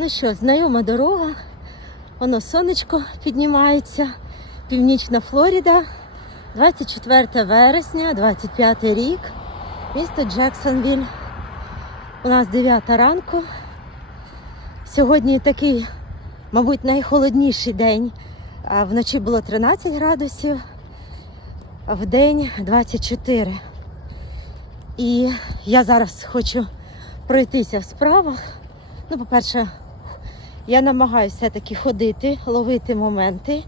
Ну що, знайома дорога. Воно сонечко піднімається. Північна Флоріда. 24 вересня, 25 рік. Місто Джексонвіль. У нас 9 ранку. Сьогодні такий, мабуть, найхолодніший день. Вночі було 13 градусів, в день 24. І я зараз хочу пройтися в справах. Ну, по-перше, я намагаюся все-таки ходити, ловити моменти,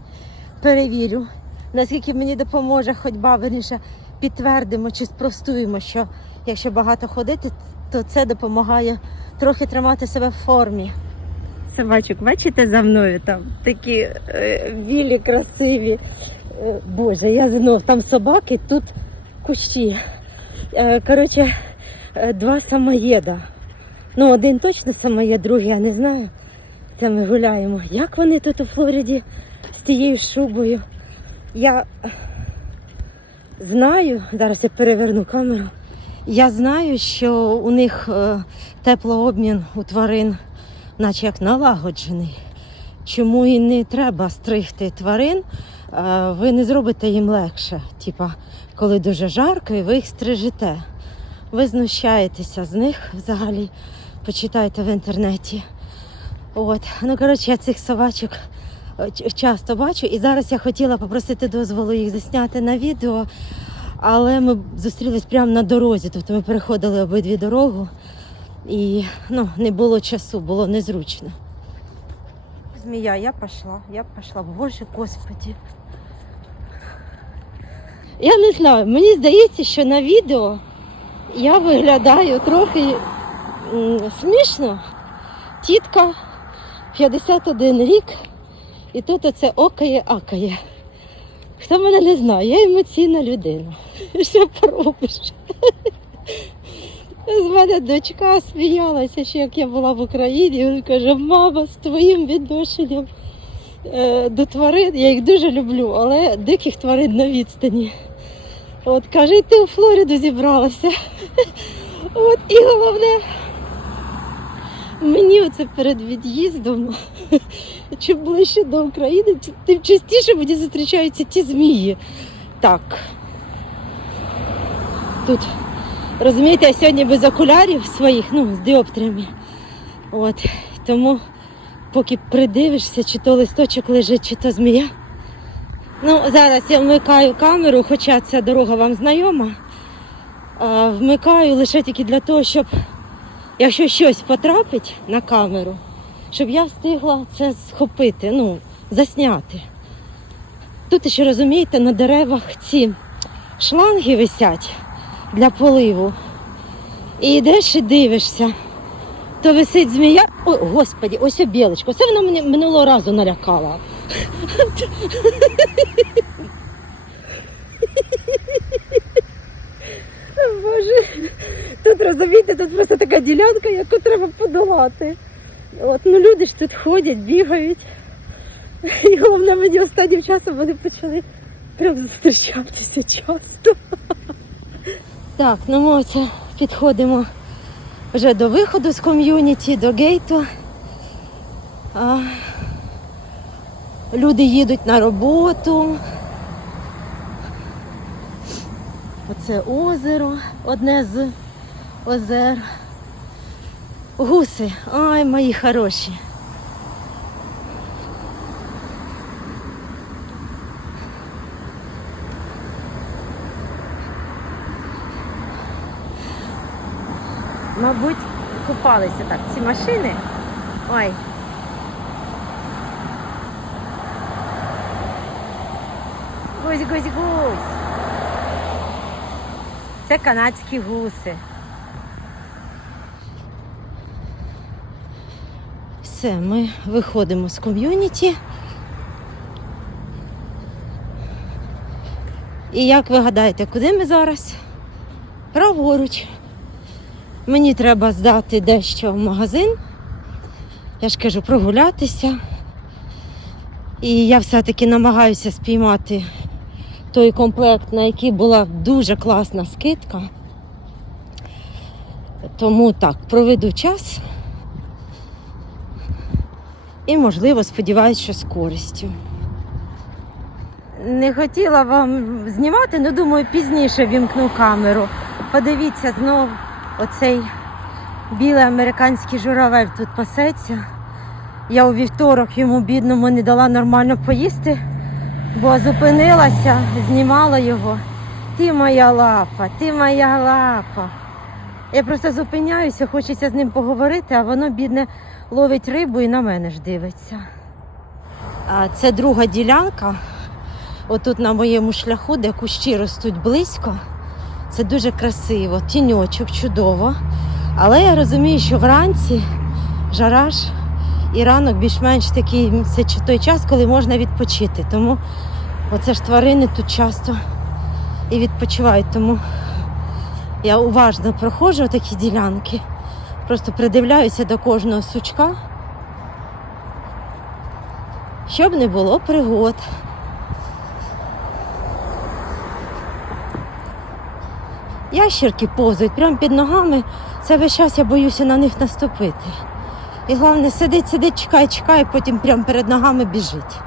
перевірю, наскільки мені допоможе ходьба, верніше підтвердимо чи спростуємо, що якщо багато ходити, то це допомагає трохи тримати себе в формі. Собачок, бачите за мною там такі е, білі, красиві. Е, Боже, я знов там собаки, тут кущі. Е, коротше, е, два самоєда. Ну, один точно самоєд, другий я не знаю. Це ми гуляємо. Як вони тут у Флориді з тією шубою? Я знаю, зараз я переверну камеру. Я знаю, що у них е, теплообмін у тварин, наче як налагоджений. Чому і не треба стригти тварин, е, ви не зробите їм легше. Типа, коли дуже жарко і ви їх стрижете. Ви знущаєтеся з них взагалі, почитайте в інтернеті. От, ну коротше, я цих собачок е, часто бачу. І зараз я хотіла попросити дозволу їх засняти на відео, але ми зустрілись прямо на дорозі, тобто ми переходили обидві дорогу і ну, не було часу, було незручно. Змія, я пішла, я пішла, боже господі. Я не знаю, мені здається, що на відео я виглядаю трохи смішно. Тітка 51 рік, і тут оце окає акає. Хто мене не знає, я емоційна людина. Що поробиш? З мене дочка сміялася, що як я була в Україні, він каже, мама, з твоїм відношенням е, до тварин, я їх дуже люблю, але диких тварин на відстані. От каже, ти у Флориду зібралася. От і головне, мені оце перед від'їздом, чим ближче до України, тим частіше мені зустрічаються ті змії. Так. Тут, розумієте, я сьогодні без окулярів своїх, ну, з діоптріями. От. Тому поки придивишся, чи то листочок лежить, чи то змія. Ну, зараз я вмикаю камеру, хоча ця дорога вам знайома. Вмикаю лише тільки для того, щоб якщо щось потрапить на камеру, щоб я встигла це схопити, ну, засняти. Тут ще розумієте, на деревах ці шланги висять для поливу. І йдеш і дивишся, то висить змія. Ой, господі, ось о білочко. Це вона мене минулого разу налякала. Боже, тут розумієте, тут просто така ділянка, яку треба подолати. От, ну люди ж тут ходять, бігають. І головне, мені останнім часом вони почали прям зустрічатися часто. Так, ну ми оце підходимо вже до виходу з ком'юніті, до гейту. А, люди їдуть на роботу. Оце озеро, одне з озер. Гуси, ай, мої хороші. Мабуть, купалися так. Ці машини. Ой. Гусь, гусь, гусь. Це канадські гуси. Все, ми виходимо з ком'юніті. І як ви гадаєте, куди ми зараз? Праворуч. Мені треба здати дещо в магазин. Я ж кажу, прогулятися. І я все-таки намагаюся спіймати той комплект, на який була дуже класна скидка. Тому так, проведу час. І, можливо, сподіваюся, що з користю. Не хотіла вам знімати, але думаю, пізніше вімкну камеру. Подивіться знов оцей білий американський журавель тут пасеться. Я у вівторок йому бідному не дала нормально поїсти, бо зупинилася, знімала його. Ти моя лапа, ти моя лапа. Я просто зупиняюся, хочеться з ним поговорити, а воно, бідне, ловить рибу і на мене ж дивиться. Це друга ділянка. Отут на моєму шляху, де кущі ростуть близько. Це дуже красиво, тіньочок, чудово. Але я розумію, що вранці жара ж і ранок більш-менш такий це той час, коли можна відпочити. Тому оце ж тварини тут часто і відпочивають. Тому я уважно проходжу такі ділянки, просто придивляюся до кожного сучка, щоб не було пригод. Ящерки повзають прямо під ногами. Це весь час я боюся на них наступити. І головне, сидить, сидить, чекає, чекає, потім прямо перед ногами біжить.